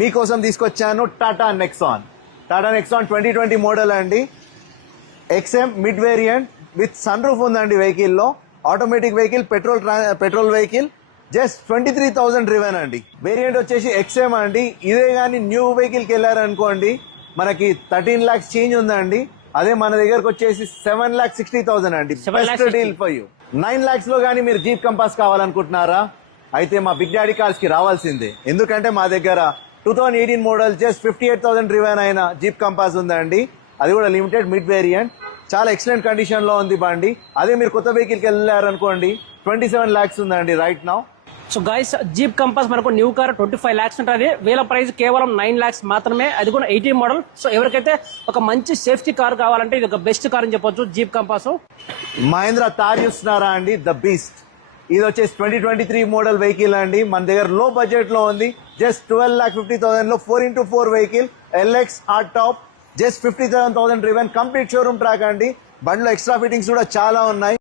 మీకోసం తీసుకొచ్చాను Tata Nexon 2020 model అండి. XM mid variant with sun roof ఉందండి వెహికల్లో. Automatic vehicle, petrol vehicle. Just 23,000 driven అండి. వేరియంట్ వచ్చేసి XM అండి. ఇదే కానీ న్యూ వెహికల్కి వెళ్ళారనుకోండి మనకి 13 lakhs చేంజ్ ఉందండి. అదే మన దగ్గరకు వచ్చేసి 7,60,000 అండి. Best deal for you. 9 lakhs లో కానీ మీరు జీప్ కంపాస్ కావాలనుకుంటున్నారా? అయితే మా బిగ్ డాడీ కార్స్ కి రావాల్సిందే. ఎందుకంటే మా దగ్గర 2018 మోడల్ జస్ట్ 58,000 డ్రివెన్ అయిన జీప్ కంపాస్ ఉందండి. అది కూడా లిమిటెడ్ మిడ్ వేరియంట్. చాలా ఎక్సలెంట్ కండిషన్ లో ఉంది బండి. అదే మీరు కొత్త వెహికల్కి వెళ్ళారనుకోండి 27 lakhs ఉందండి right now. So guys, jeep compass మనకు న్యూ కార్ 25 lakhs ఉంటుంది. వీళ్ళ ప్రైస్ కేవలం 9 lakhs మాత్రమే. అది కూడా 18 మోడల్. సో ఎవరికైతే ఒక మంచి సేఫ్టీ కార్ కావాలంటే ఇది ఒక బెస్ట్ కార్ అని చెప్పొచ్చు జీప్ కంపాస్. మహేంద్ర తార్ చూస్తున్నారా అండి, ద బీస్ట్. ఇది వచ్చేసి 2023 మోడల్ వెహికల్ అండి. మన దగ్గర లో బడ్జెట్ లో ఉంది. జస్ట్ 12,50,000 లో 4x4 vehicle, LX hard top, just 57,000 driven, complete showroom track అండి. బండిలో ఎక్స్ట్రా ఫిట్టింగ్స్ కూడా చాలా ఉన్నాయి.